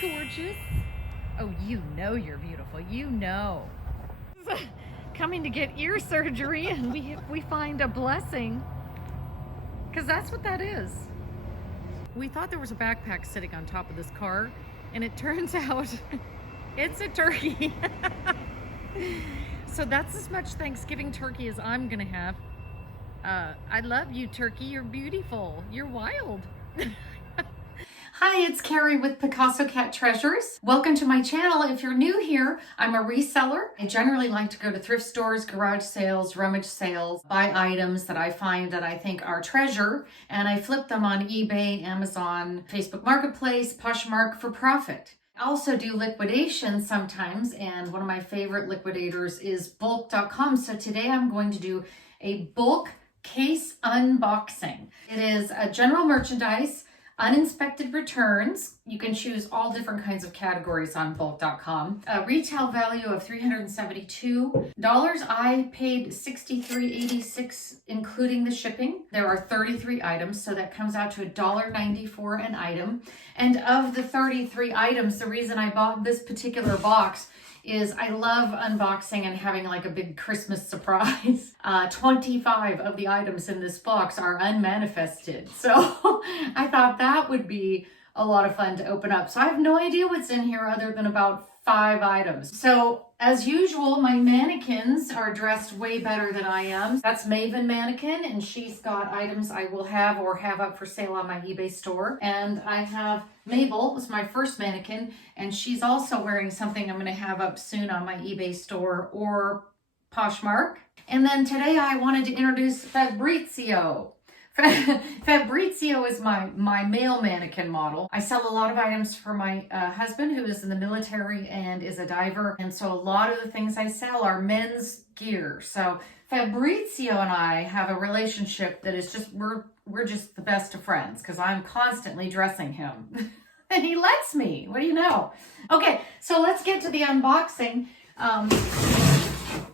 gorgeous? Oh, you know you're beautiful. You know. Coming to get ear surgery, and we find a blessing, because that's what that is. We thought there was a backpack sitting on top of this car, and it turns out it's a turkey. So that's as much Thanksgiving turkey as I'm gonna have. I love you, turkey. You're beautiful. You're wild. Hi, it's Carrie with Picasso Cat Treasures. Welcome to my channel. If you're new here, I'm a reseller. I generally like to go to thrift stores, garage sales, rummage sales, buy items that I find that I think are treasure, and I flip them on eBay, Amazon, Facebook Marketplace, Poshmark for profit. I also do liquidations sometimes, and one of my favorite liquidators is BULQ.com. So today I'm going to do a bulk case unboxing. It is a general merchandise, uninspected returns. You can choose all different kinds of categories on BULQ.com. A retail value of $372. I paid $63.86 including the shipping. There are 33 items, so that comes out to $1.94 an item. And of the 33 items, the reason I bought this particular box is I love unboxing and having like a big Christmas surprise. 25 of the items in this box are unmanifested. So I thought that would be a lot of fun to open up. So I have no idea what's in here other than about 5 items. So as usual, my mannequins are dressed way better than I am. That's Maven Mannequin, and she's got items I will have or have up for sale on my eBay store. And I have Mabel, was my first mannequin, and she's also wearing something I'm going to have up soon on my eBay store or Poshmark. And then today I wanted to introduce Fabrizio. Fabrizio is my male mannequin model. I sell a lot of items for my husband, who is in the military and is a diver. And so a lot of the things I sell are men's gear. So Fabrizio and I have a relationship that is just, we're just the best of friends, because I'm constantly dressing him. And he lets me. What do you know? Okay, so let's get to the unboxing.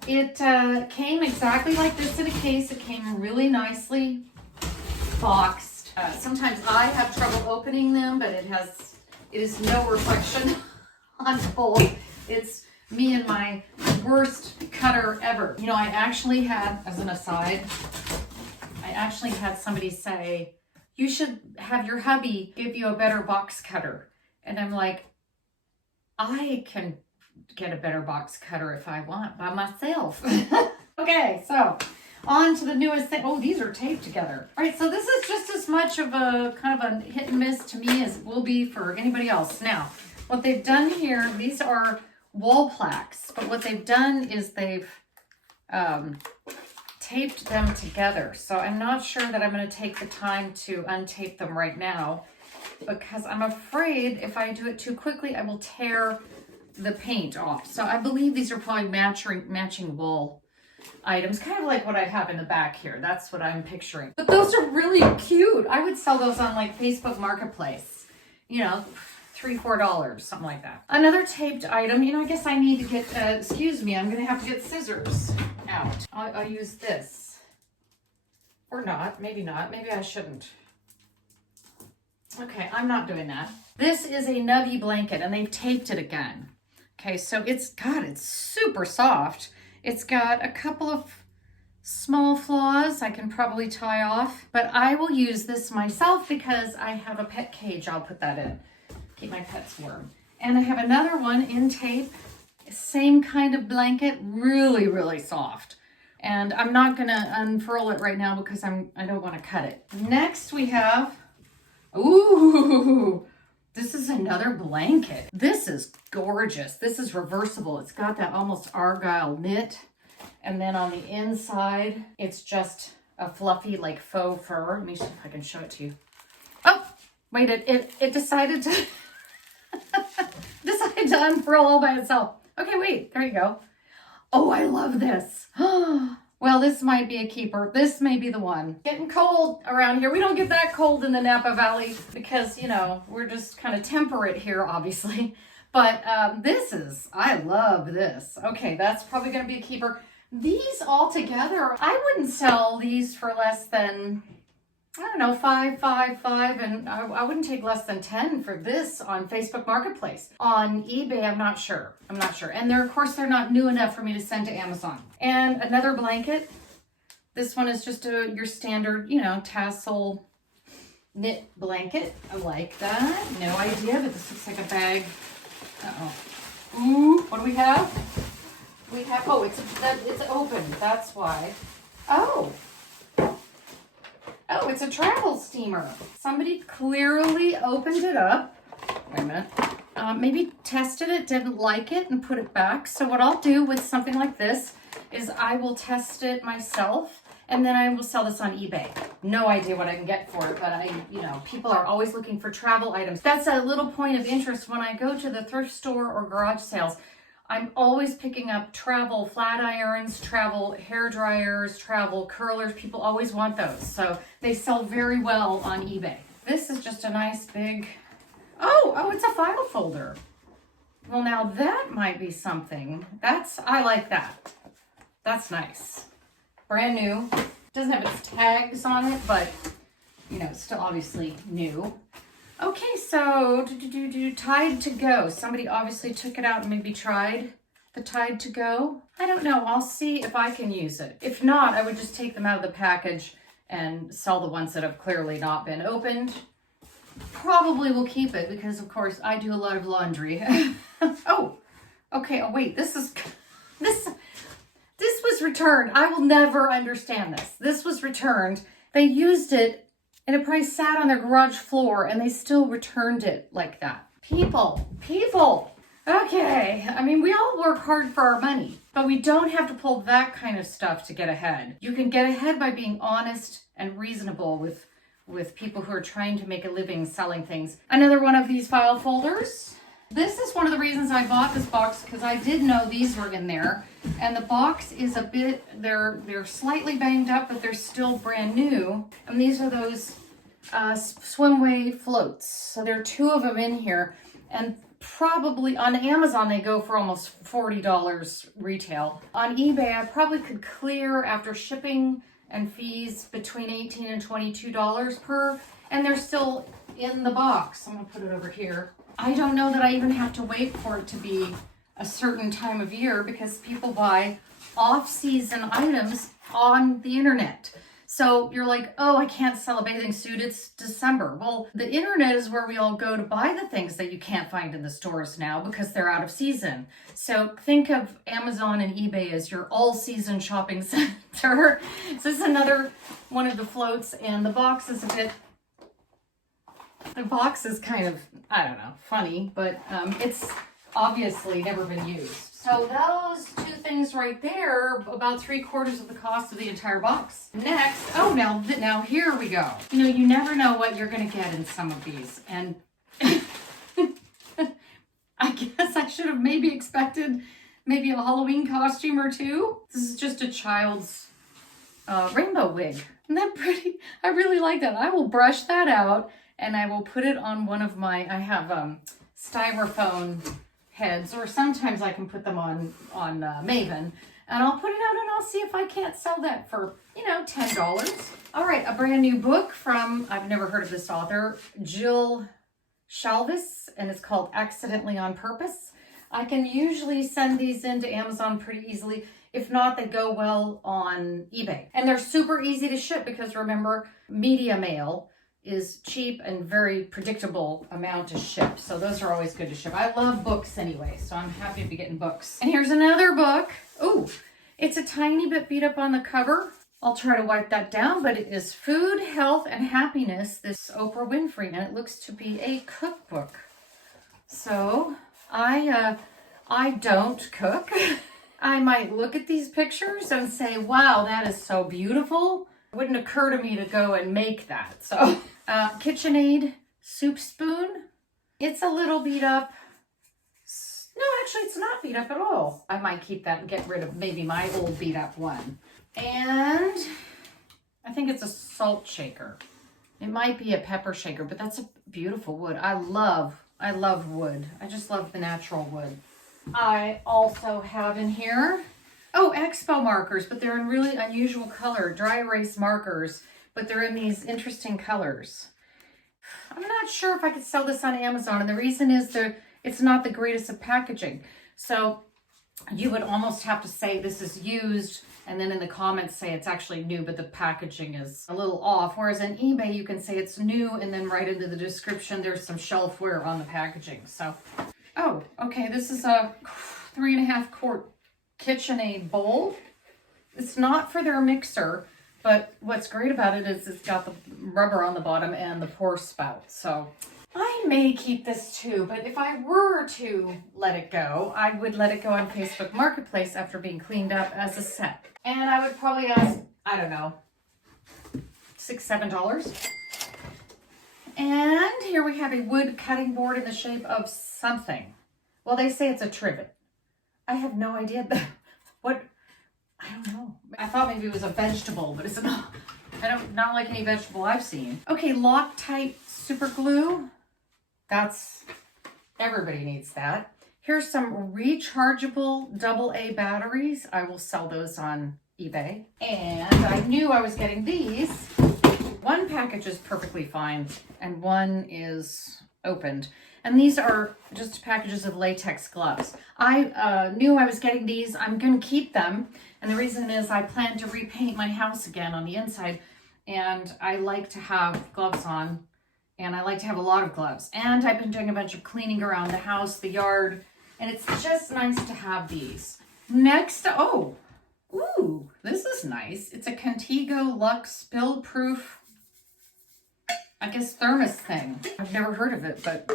It came exactly like this in a case. It came really nicely boxed. Sometimes I have trouble opening them, but it is no reflection on BULQ. It's me and my worst cutter ever. You know, I actually had, as an aside, somebody say, you should have your hubby give you a better box cutter. And I'm like, I can get a better box cutter if I want by myself. Okay, so on to the newest thing. Oh, these are taped together. All right, so this is just as much of a kind of a hit and miss to me as it will be for anybody else. Now, what they've done here, these are wall plaques, but what they've done is they've taped them together. So I'm not sure that I'm going to take the time to untape them right now, because I'm afraid if I do it too quickly, I will tear the paint off. So I believe these are probably matching wall items, kind of like what I have in the back here. That's what I'm picturing. But those are really cute. I would sell those on like Facebook Marketplace, you know, $3, $4, something like that. Another taped item, you know, I guess I need to get, excuse me, I'm going to have to get scissors out. I'll use this. Or not, maybe I shouldn't. Okay, I'm not doing that. This is a nubby blanket, and they've taped it again. Okay, so it's super soft. It's got a couple of small flaws I can probably tie off, but I will use this myself because I have a pet cage. I'll put that in, keep my pets warm. And I have another one in tape, same kind of blanket, really, really soft. And I'm not gonna unfurl it right now because I don't want to cut it. Next we have, ooh, this is another blanket. This is gorgeous. This is reversible. It's got that almost argyle knit. And then on the inside, it's just a fluffy like faux fur. Let me see if I can show it to you. Oh, wait, it decided to unfurl all by itself. Okay, wait, there you go. Oh, I love this. Well, this might be a keeper. This may be the one. Getting cold around here. We don't get that cold in the Napa Valley because, you know, we're just kind of temperate here, obviously. But I love this. Okay, that's probably going to be a keeper. These all together, I wouldn't sell these for less than I don't know, 5, 5, 5, and I wouldn't take less than 10 for this on Facebook Marketplace. On eBay, I'm not sure. And they're, of course, they're not new enough for me to send to Amazon. And another blanket. This one is just your standard, you know, tassel knit blanket. I like that. No idea, but this looks like a bag. Uh-oh. Ooh, what do we have? We have, oh, it's open. That's why. Oh, it's a travel steamer. Somebody clearly opened it up. Wait a minute. Maybe tested it, didn't like it, and put it back. So what I'll do with something like this is I will test it myself, and then I will sell this on eBay. No idea what I can get for it, but people are always looking for travel items. That's a little point of interest when I go to the thrift store or garage sales. I'm always picking up travel flat irons, travel hair dryers, travel curlers. People always want those. So they sell very well on eBay. This is just a nice big, oh, it's a file folder. Well, now that might be something. I like that. That's nice. Brand new. Doesn't have its tags on it, but it's still obviously new. Okay, so Tide to Go. Somebody obviously took it out and maybe tried the Tide to Go. I don't know. I'll see if I can use it. If not, I would just take them out of the package and sell the ones that have clearly not been opened. Probably will keep it because, of course, I do a lot of laundry. Oh, okay. Oh, wait. This was returned. I will never understand this. This was returned. They used it and it probably sat on their garage floor and they still returned it like that. People. Okay, I mean, we all work hard for our money, but we don't have to pull that kind of stuff to get ahead. You can get ahead by being honest and reasonable with people who are trying to make a living selling things. Another one of these file folders. This is one of the reasons I bought this box, because I did know these were in there. And the box is a bit, they're slightly banged up, but they're still brand new. And these are those swimway floats. So there are 2 of them in here. And probably on Amazon, they go for almost $40 retail. On eBay, I probably could clear after shipping and fees between $18 and $22 per. And they're still in the box. I'm gonna put it over here. I don't know that I even have to wait for it to be a certain time of year because people buy off-season items on the internet. So you're like, oh, I can't sell a bathing suit. It's December. Well, the internet is where we all go to buy the things that you can't find in the stores now because they're out of season. So think of Amazon and eBay as your all-season shopping center. So this is another one of the floats, and the box is kind of, I don't know, funny, but it's obviously never been used. So those 2 things right there, about 3/4 of the cost of the entire box. Next, oh, now here we go. You never know what you're going to get in some of these. And I guess I should have maybe expected maybe a Halloween costume or 2. This is just a child's rainbow wig. Isn't that pretty? I really like that. I will brush that out and I will put it on one of my, I have styrofoam heads, or sometimes I can put them on Maven, and I'll put it out and I'll see if I can't sell that for, $10. All right, a brand new book from, I've never heard of this author, Jill Shalvis, and it's called Accidentally on Purpose. I can usually send these into Amazon pretty easily. If not, they go well on eBay. And they're super easy to ship because remember, media mail is cheap and very predictable amount to ship. So those are always good to ship. I love books anyway, so I'm happy to be getting books. And here's another book. Ooh, it's a tiny bit beat up on the cover. I'll try to wipe that down, but it is Food, Health, and Happiness, this Oprah Winfrey, and it looks to be a cookbook. So I don't cook. I might look at these pictures and say, wow, that is so beautiful. It wouldn't occur to me to go and make that. So KitchenAid soup spoon. It's a little beat up. No, actually it's not beat up at all. I might keep that and get rid of maybe my old beat up one. And I think it's a salt shaker. It might be a pepper shaker, but that's a beautiful wood. I love wood. I just love the natural wood. I also have in here, oh, Expo markers, but they're in really unusual color. Dry erase markers, but they're in these interesting colors. I'm not sure if I could sell this on Amazon, and the reason is it's not the greatest of packaging. So you would almost have to say this is used, and then in the comments say it's actually new, but the packaging is a little off. Whereas on eBay, you can say it's new, and then right into the description, there's some shelfware on the packaging. So, oh, okay, this is a 3.5 quart KitchenAid bowl. It's not for their mixer, but what's great about it is it's got the rubber on the bottom and the pour spout. So I may keep this too, but if I were to let it go, I would let it go on Facebook Marketplace after being cleaned up as a set. And I would probably ask, I don't know, $6, $7. And here we have a wood cutting board in the shape of something. Well, they say it's a trivet. I have no idea what, I don't know. I thought maybe it was a vegetable, but it's not. Not like any vegetable I've seen. Okay, Loctite super glue. Everybody needs that. Here's some rechargeable AA batteries. I will sell those on eBay. And I knew I was getting these. One package is perfectly fine, and one is opened. And these are just packages of latex gloves. I knew I was getting these. I'm going to keep them. And the reason is I plan to repaint my house again on the inside. And I like to have gloves on. And I like to have a lot of gloves. And I've been doing a bunch of cleaning around the house, the yard. And it's just nice to have these. Next, oh, ooh, this is nice. It's a Contigo Luxe spill-proof, I guess, thermos thing. I've never heard of it, but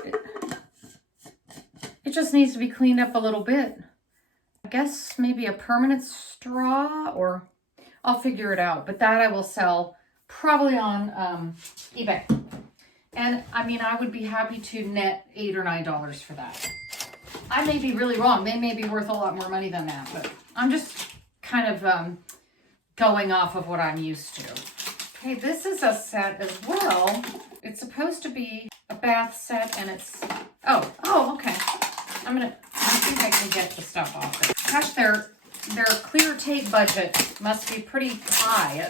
it just needs to be cleaned up a little bit. I guess maybe a permanent straw, or I'll figure it out. But that I will sell probably on eBay. And I mean, I would be happy to net $8 or $9 for that. I may be really wrong. They may be worth a lot more money than that, but I'm just kind of going off of what I'm used to. Okay, this is a set as well. It's supposed to be a bath set, and it's, oh, okay. I think I can get the stuff off there. Gosh, their clear tape budget must be pretty high.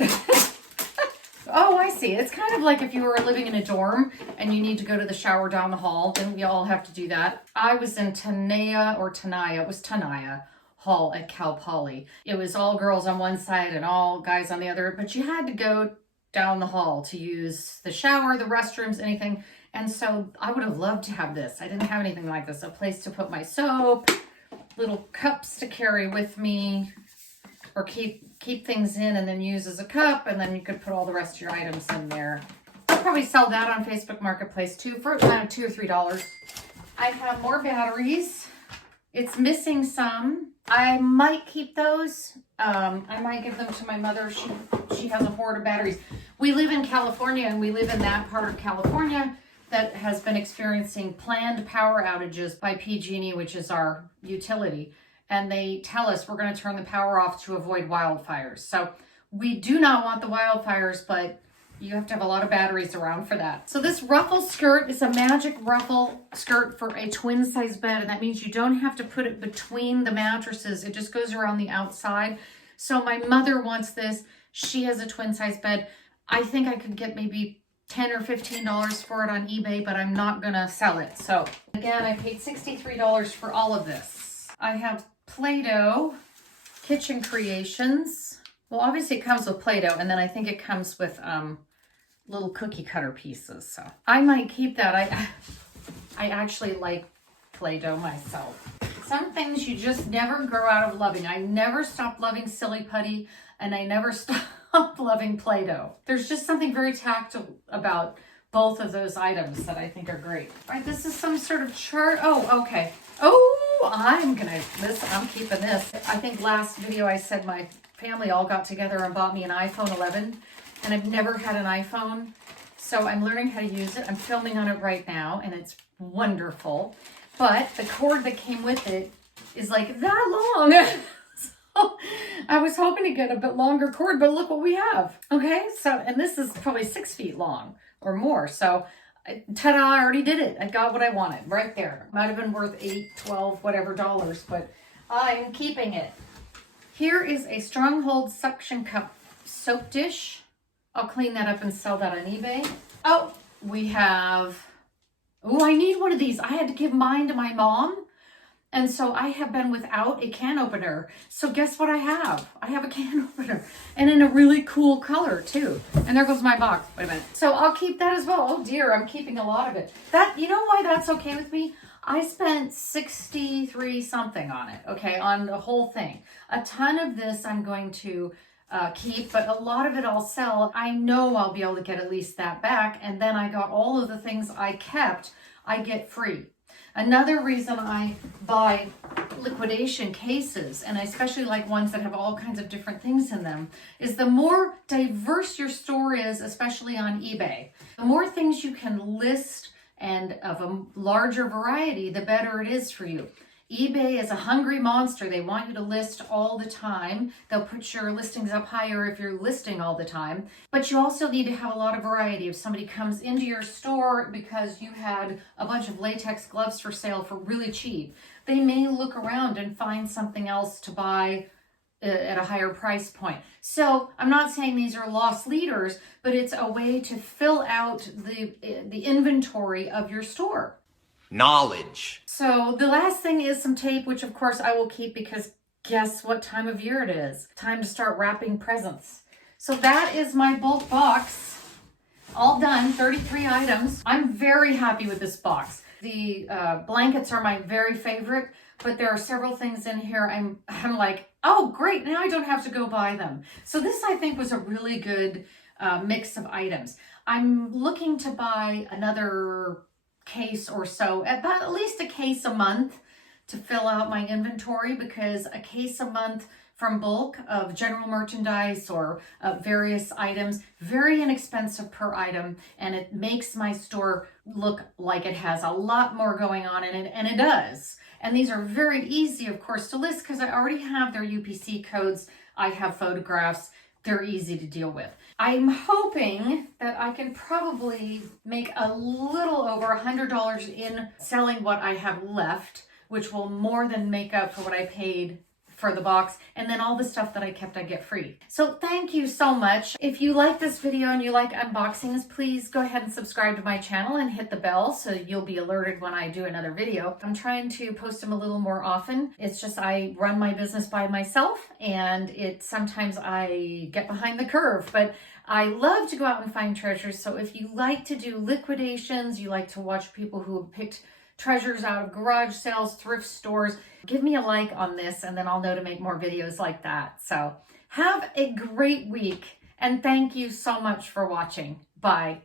Oh, I see. It's kind of like if you were living in a dorm and you need to go to the shower down the hall, then we all have to do that. I was in Tenaya Hall at Cal Poly. It was all girls on one side and all guys on the other, but you had to go down the hall to use the shower, the restrooms, anything. And so I would have loved to have this. I didn't have anything like this. A place to put my soap, little cups to carry with me, or keep things in and then use as a cup, and then you could put all the rest of your items in there. I'll probably sell that on Facebook Marketplace too for $2 or $3. I have more batteries. It's missing some. I might keep those. I might give them to my mother. She has a hoard of batteries. We live in California, and we live in that part of California that has been experiencing planned power outages by PG&E, which is our utility. And they tell us we're going to turn the power off to avoid wildfires. So we do not want the wildfires, but you have to have a lot of batteries around for that. So this ruffle skirt is a magic ruffle skirt for a twin size bed. And that means you don't have to put it between the mattresses. It just goes around the outside. So my mother wants this. She has a twin size bed. I think I could get maybe $10 or $15 for it on eBay, but I'm not going to sell it. So again, I paid $63 for all of this. I have Play-Doh Kitchen Creations. Well, obviously it comes with Play-Doh, and then I think it comes with little cookie cutter pieces. So I might keep that. I actually like Play-Doh myself. Some things you just never grow out of loving. I never stopped loving Silly Putty, and I never stopped loving Play-Doh. There's just something very tactile about both of those items that I think are great. All right, this is some sort of chart. Oh, okay. Oh, I'm keeping this. I think last video I said my family all got together and bought me an iPhone 11, and I've never had an iPhone, so I'm learning how to use it. I'm filming on it right now, and it's wonderful. But the cord that came with it is like that long. So I was hoping to get a bit longer cord, but look what we have. Okay, so, and this is probably 6 feet long or more. So ta-da, I already did it. I got what I wanted right there. Might have been worth $8, $12, whatever dollars, but I'm keeping it. Here is a Stronghold suction cup soap dish. I'll clean that up and sell that on eBay. Oh, we have, oh, I need one of these. I had to give mine to my mom. And so I have been without a can opener. So guess what I have? I have a can opener and in a really cool color too. And there goes my box. Wait a minute. So I'll keep that as well. Oh dear, I'm keeping a lot of it. That, you know why that's okay with me? I spent 63 something on it, okay, on the whole thing. A ton of this I'm going to keep, but a lot of it I'll sell. I know I'll be able to get at least that back. And then I got all of the things I kept, I get free. Another reason I buy liquidation cases, and I especially like ones that have all kinds of different things in them, is the more diverse your store is, especially on eBay, the more things you can list and of a larger variety, the better it is for you. eBay is a hungry monster. They want you to list all the time. They'll put your listings up higher if you're listing all the time. But you also need to have a lot of variety. If somebody comes into your store because you had a bunch of latex gloves for sale for really cheap, they may look around and find something else to buy at a higher price point. So I'm not saying these are lost leaders, but it's a way to fill out the inventory of your store. Knowledge. So the last thing is some tape, which of course I will keep because guess what time of year it is? Time to start wrapping presents. So that is my bulk box. All done, 33 items. I'm very happy with this box. The blankets are my very favorite, but there are several things in here I'm like, oh great, now I don't have to go buy them. So this I think was a really good mix of items. I'm looking to buy another case or so, about at least a case a month to fill out my inventory, because a case a month from bulk of general merchandise or various items, very inexpensive per item, and it makes my store look like it has a lot more going on in it, and it does. And these are very easy, of course, to list because I already have their UPC codes. I have photographs. They're easy to deal with. I'm hoping that I can probably make a little over $100 in selling what I have left, which will more than make up for what I paid for the box, and then all the stuff that I kept I get free. So thank you so much. If you like this video and you like unboxings, please go ahead and subscribe to my channel and hit the bell so you'll be alerted when I do another video. I'm trying to post them a little more often. It's just I run my business by myself, and sometimes I get behind the curve, but I love to go out and find treasures. So if you like to do liquidations, you like to watch people who have picked treasures out of garage sales, thrift stores, give me a like on this, and then I'll know to make more videos like that. So have a great week, and thank you so much for watching. Bye.